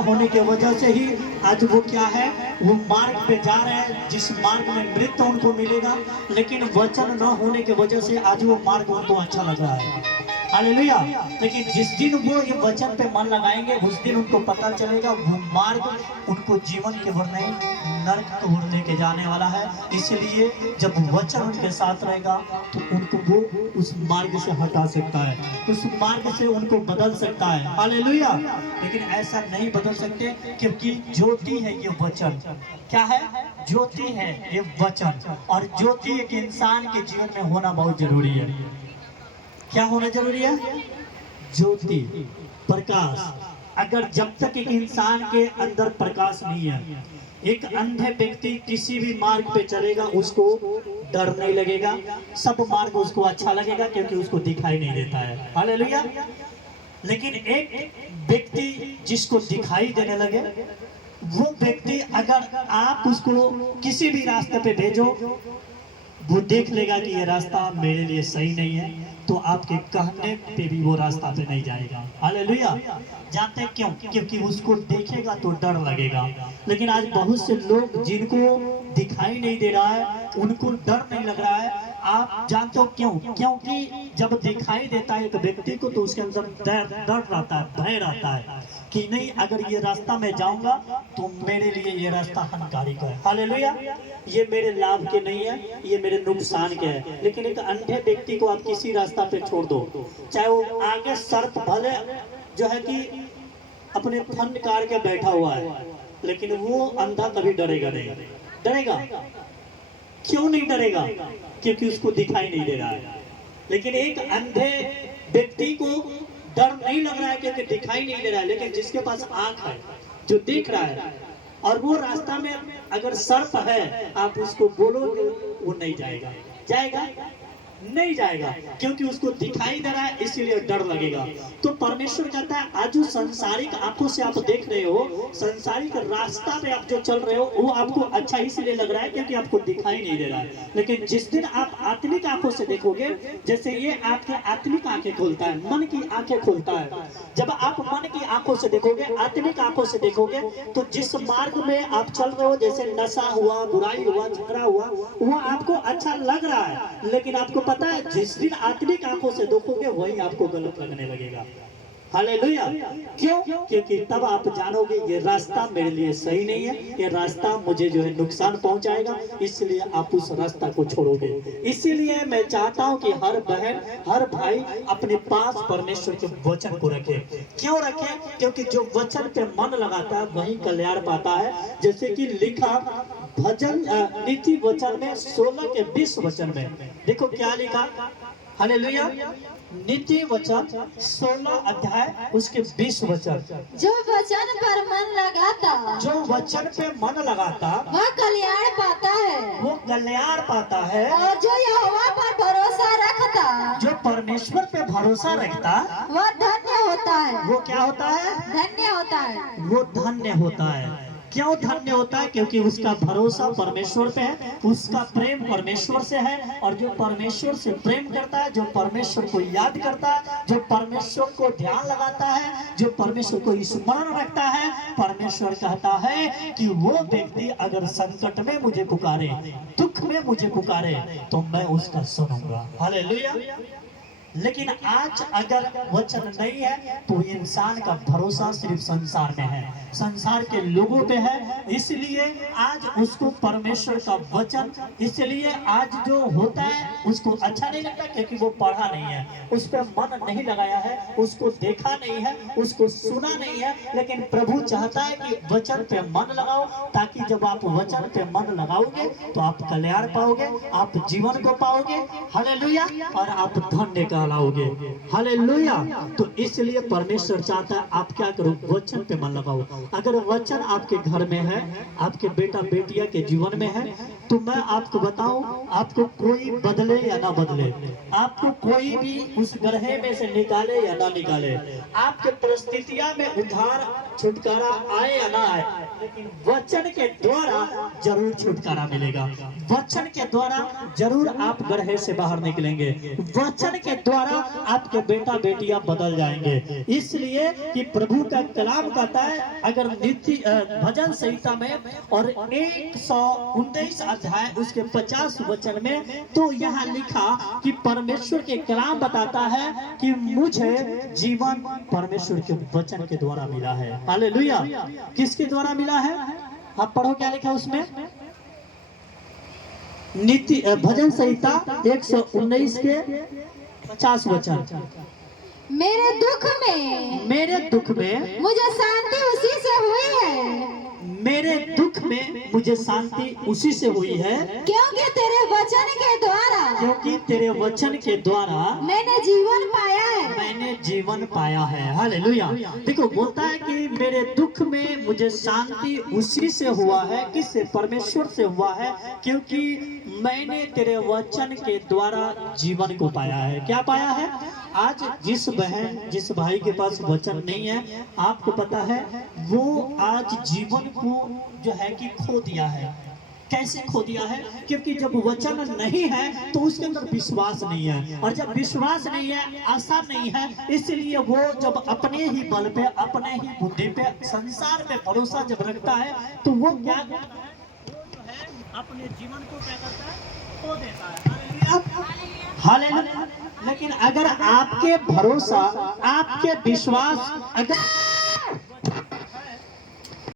होने की वजह से ही आज वो क्या है, वो मार्ग पे जा रहे हैं जिस मार्ग में मृत्यु उनको मिलेगा, लेकिन वचन न होने की वजह से आज वो मार्ग उनको अच्छा लग रहा है। हालेलुया। लेकिन जिस दिन वो ये वचन पे मन लगाएंगे उस दिन उनको पता चलेगा वो मार्ग उनको जीवन के ओर नहीं नरक की ओर लेके जाने वाला है। इसलिए जब वचन उनके साथ रहेगा तो उनको वो उस मार्ग से हटा सकता है, उस मार्ग से उनको बदल सकता है। हालेलुया। लेकिन ऐसा नहीं बदल सकते क्योंकि ज्योति है ये वचन। क्या है? ज्योति है ये वचन। और ज्योति एक इंसान के जीवन में होना बहुत जरूरी है। क्या होना जरूरी है? ज्योति, प्रकाश। अगर जब तक एक इंसान के अंदर प्रकाश नहीं है, एक अंधे व्यक्ति किसी भी मार्ग पे चलेगा उसको डर नहीं लगेगा, सब मार्ग उसको अच्छा लगेगा क्योंकि उसको दिखाई नहीं देता है। हालेलुया। लेकिन एक व्यक्ति जिसको दिखाई देने लगे, वो व्यक्ति अगर आप उसको किसी भी रास्ते पे भेजो, वो देख लेगा कि ये रास्ता मेरे लिए सही नहीं है, तो आपके कहने पे भी वो रास्ता पे नहीं जाएगा। हालेलुया। जानते हैं क्यों? क्योंकि उसको देखेगा तो डर लगेगा। लेकिन आज बहुत से लोग जिनको दिखाई नहीं दे रहा है उनको डर नहीं लग रहा है। आप जानते हो क्यों? क्योंकि जब दिखाई देता है एक व्यक्ति को तो उसके अंदर डर रहता है, भय रहता है कि नहीं, अगर ये रास्ता मैं जाऊंगा तो मेरे लिए ये रास्ता हानिकारक है। हालेलुया। ये मेरे लाभ के नहीं है, ये मेरे नुकसान के है। लेकिन एक अंधे व्यक्ति को आप किसी रास्ता पे छोड़ दो, चाहे वो आगे सर्प भले जो है कि अपने फन कार के बैठा हुआ है, लेकिन वो अंधा कभी डरेगा नहीं। डरेगा? क्यों नहीं डरेगा? क्योंकि उसको दिखाई नहीं दे रहा है। लेकिन एक अंधे व्यक्ति को डर नहीं लग रहा है क्योंकि दिखाई नहीं दे रहा है, लेकिन जिसके पास आंख है, जो देख रहा है, और वो रास्ता में अगर सर्प है आप उसको बोलोगे वो नहीं जाएगा। जाएगा? नहीं जाएगा, क्योंकि उसको दिखाई दे रहा है, इसीलिए डर लगेगा। तो परमेश्वर कहता है आज जो सांसारिक आंखों से आप देख रहे हो, सांसारिक रास्ता पे आप जो चल रहे हो, वो आपको अच्छा इसलिए लग रहा है क्योंकि आपको दिखाई नहीं दे रहा है। लेकिन जिस दिन आप आत्मिक आंखों से देखोगे, जैसे ये आपके आत्मिक आंखें खोलता है, मन की आंखें खोलता है, जब आप मन की आंखों से देखोगे, आत्मिक आंखों से देखोगे, तो जिस मार्ग में आप चल रहे हो, जैसे नशा हुआ, बुराई हुआ, झगड़ा हुआ, वो आपको अच्छा लग रहा है, लेकिन आपको पता है जिस दिन आत्मिक आंखों से देखोगे वही आपको गलत लगने लगेगा। हालेलुया। क्यों? क्योंकि तब आप जानोगे ये रास्ता मेरे लिए सही नहीं है, ये रास्ता मुझे जो है नुकसान पहुंचाएगा, इसलिए आप उस रास्ता को छोड़ोगे। इसीलिए मैं चाहता हूं कि हर बहन, हर भाई अपने पास परमेश्वर के वचन को रखे। क्यों रखे? क्योंकि जो वचन पे मन लगाता है वही कल्याण पाता है। जैसे कि लिखा भजन नीति वचन में 16 के 20 वचन में, देखो क्या लिखा। हालेलुया। नीति वचन 16 अध्याय उसके 20 वचन, जो वचन पर मन लगाता, जो वचन पे मन लगाता वह कल्याण पाता है, वो कल्याण पाता है। और जो यहोवा पर भरोसा रखता, जो परमेश्वर पे भरोसा रखता वह धन्य होता है। वो क्या होता है? धन्य होता है। वो धन्य होता है। क्यों धन्य होता है? क्योंकि उसका भरोसा परमेश्वर पे है, उसका प्रेम परमेश्वर से है, और जो परमेश्वर से प्रेम करता है, जो परमेश्वर को याद करता है, जो परमेश्वर को ध्यान लगाता है, जो परमेश्वर को स्मरण रखता है, परमेश्वर कहता है कि वो व्यक्ति अगर संकट में मुझे पुकारे, दुख में मुझे पुकारे, तो मैं उसका सुनूंगा। हालेलुया। लेकिन आज अगर वचन नहीं है तो इंसान का भरोसा सिर्फ संसार में है, संसार के लोगों पे है। इसलिए आज उसको परमेश्वर का वचन, इसलिए आज जो होता है उसको अच्छा नहीं लगता क्योंकि वो पढ़ा नहीं है, उस पर मन नहीं लगाया है, उसको देखा नहीं है, उसको सुना नहीं है। लेकिन प्रभु चाहता है कि वचन पे मन लगाओ, ताकि जब आप वचन पे मन लगाओगे तो आप कल्याण पाओगे, आप जीवन को पाओगे। हालेलुया। और आप धन्य कहलाओगे। हालेलुया। तो इसलिए परमेश्वर चाहता है आप क्या करो? वचन पे मन लगाओ। अगर वचन आपके घर में है, आपके बेटा बेटिया के जीवन में है, तो मैं आपको बताऊं, आपको कोई बदले या ना बदले, आपको कोई भी उस ग्रह में से निकाले या ना निकाले, आपके परिस्थितियां में उद्धार छुटकारा आए या ना आए, लेकिन वचन के द्वारा जरूर छुटकारा मिलेगा। वचन के द्वारा जरूर आप ग्रह से बाहर निकलेंगे। वचन के द्वारा द्वारा आपके बेटा बेटियां बदल जाएंगे। इसलिए कि प्रभु का कलाम कहता है, अगर भजन संहिता में और 119 अध्याय उसके 50 वचन में, तो यहाँ लिखा कि परमेश्वर के कलाम बताता है कि मुझे जीवन परमेश्वर के वचन के द्वारा मिला है। हालेलुया। किसके द्वारा मिला है? आप पढ़ो क्या लिखा उसमें। भजन संहिता 119 के 50 वचन। मेरे दुख में मुझे शांति उसी से हुई है, मेरे दुख में मुझे शांति उसी से हुई है, क्योंकि तेरे वचन के द्वारा मैंने जीवन पाया है। मैंने जीवन पाया है। हालेलुया। देखो बोलता है कि मेरे दुख में मुझे शांति उसी से हुआ है। किससे? परमेश्वर से हुआ है, क्योंकि मैंने तेरे वचन के द्वारा जीवन को पाया है। क्या पाया है? आज जिस बहन जिस भाई के पास वचन नहीं है, आपको पता है, वो आज जीवन को जो है कि खो दिया है। कैसे खो दिया है? क्योंकि जब वचन नहीं है तो उसके अंदर विश्वास नहीं है, और जब विश्वास नहीं है, आशा नहीं है, इसलिए वो जब अपने ही बल पे, अपने ही बुद्धि पे, संसार पे भरोसा जब रखता है, तो वो क्या करता है? वो जो है अपने जीवन को क्या करता है? खो देता है। हालेलुया। लेकिन अगर आपके भरोसा, आपके विश्वास, अगर